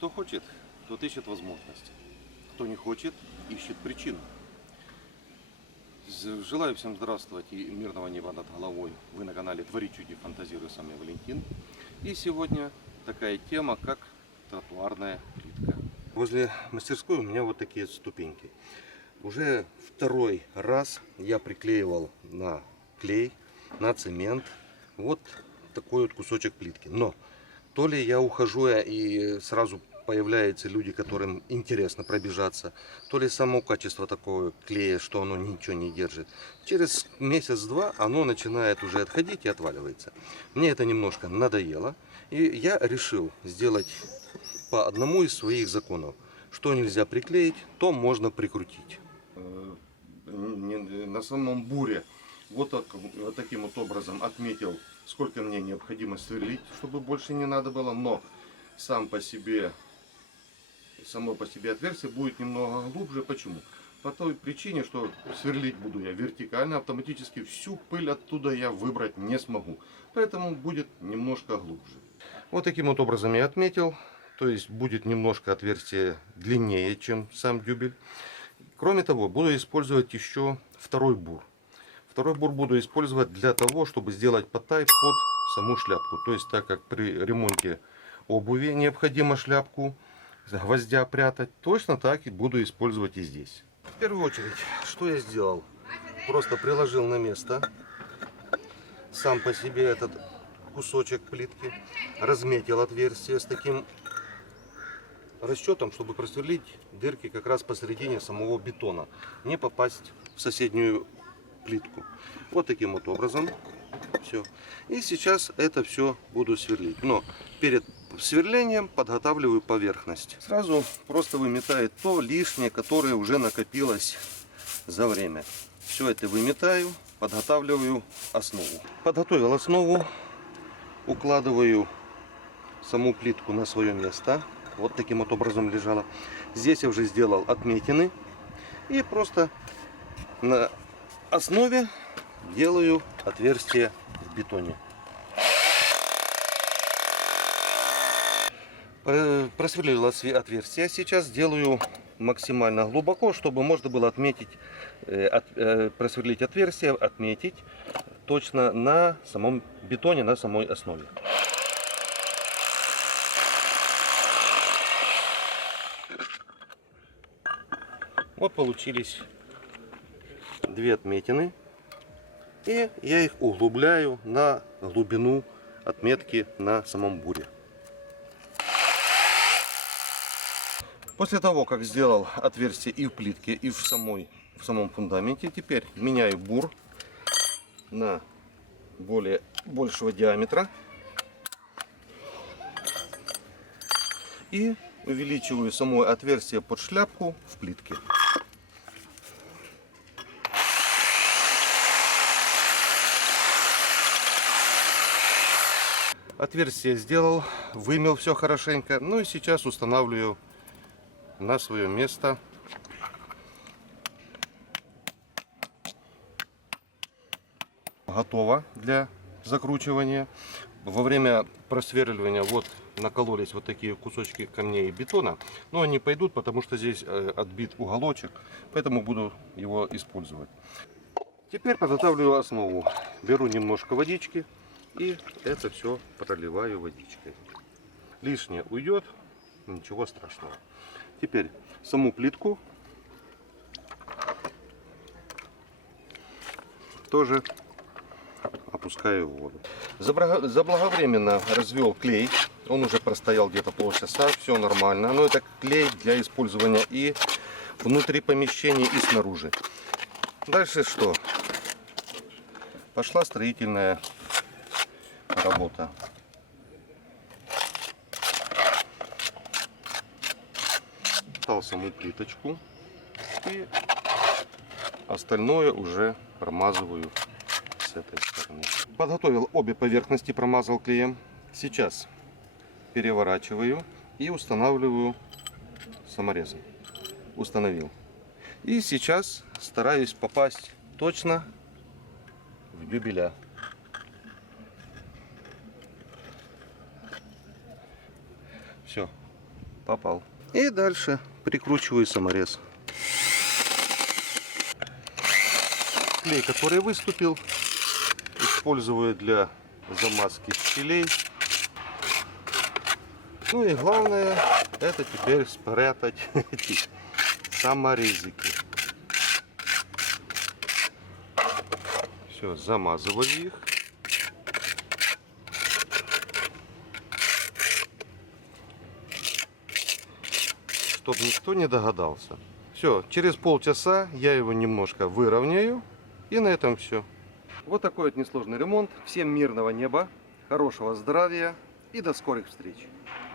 Кто хочет, тот ищет возможности. Кто не хочет, ищет причину. Желаю всем здравствовать и мирного неба над головой. Вы на канале Твори Чуди, фантазируй сам, я Валентин. И сегодня такая тема, как тротуарная плитка. Возле мастерской у меня вот такие ступеньки. Уже второй раз я приклеивал на клей, на цемент вот такой вот кусочек плитки. Но то ли я ухожу и сразу появляются люди, которым интересно пробежаться, то ли само качество такого клея, что оно ничего не держит. Через месяц-два оно начинает уже отходить и отваливается. Мне это немножко надоело, и я решил сделать по одному из своих законов. Что нельзя приклеить, то можно прикрутить. На самом буре вот таким вот образом отметил, сколько мне необходимо сверлить, чтобы больше не надо было, но само по себе отверстие будет немного глубже. Почему? По той причине, что сверлить буду я вертикально, автоматически всю пыль оттуда я выбрать не смогу. Поэтому будет немножко глубже. Вот таким вот образом я отметил. То есть будет немножко отверстие длиннее, чем сам дюбель. Кроме того, буду использовать еще второй бур. Второй бур буду использовать для того, чтобы сделать подтай под саму шляпку. То есть, так как при ремонте обуви необходимо шляпку гвоздя прятать, точно так и буду использовать и здесь. В первую очередь, что я сделал? Просто приложил на место сам по себе этот кусочек плитки, разметил отверстие с таким расчетом, чтобы просверлить дырки как раз посередине самого бетона, не попасть в соседнюю плитку. Вот таким вот образом. Все. И сейчас это все буду сверлить. Но перед сверлением подготавливаю поверхность. Сразу просто выметаю то лишнее, которое уже накопилось за время. Все это выметаю, подготавливаю основу. Подготовил основу, укладываю саму плитку на свое место. Вот таким вот образом лежала. Здесь я уже сделал отметины. И просто на основе делаю отверстие в бетоне. Просверлил отверстие. Сейчас делаю максимально глубоко, чтобы можно было отметить, просверлить отверстие, отметить точно на самом бетоне, на самой основе. Вот получились две отметины. И я их углубляю на глубину отметки на самом буре. После того, как сделал отверстие и в плитке, и в самом фундаменте, теперь меняю бур на большего диаметра. И увеличиваю само отверстие под шляпку в плитке. Отверстие сделал, вымел все хорошенько. Ну и сейчас устанавливаю на свое место. Готово для закручивания. Во время просверливания вот накололись вот такие кусочки камней и бетона. Но они пойдут, потому что здесь отбит уголочек. Поэтому буду его использовать. Теперь подготавливаю основу. Беру немножко водички. И это все проливаю водичкой. Лишнее уйдет, ничего страшного. Теперь саму плитку тоже опускаю в воду. Заблаговременно развел клей. Он уже простоял где-то полчаса, все нормально. Но это клей для использования и внутри помещения, и снаружи. Дальше что? Пошла строительная работа. Стал саму плиточку и остальное уже промазываю с этой стороны. Подготовил обе поверхности, промазал клеем. Сейчас переворачиваю и устанавливаю саморезом. Установил. И сейчас стараюсь попасть точно в дюбеля. Все, Попал. И дальше прикручиваю саморез. Клей, который выступил, использую для замазки щелей. Ну и главное, это теперь спрятать эти саморезики. Все, замазываю их. Чтоб никто не догадался. Все, через полчаса я его немножко выровняю. И на этом все. Вот такой вот несложный ремонт. Всем мирного неба, хорошего здравия и до скорых встреч.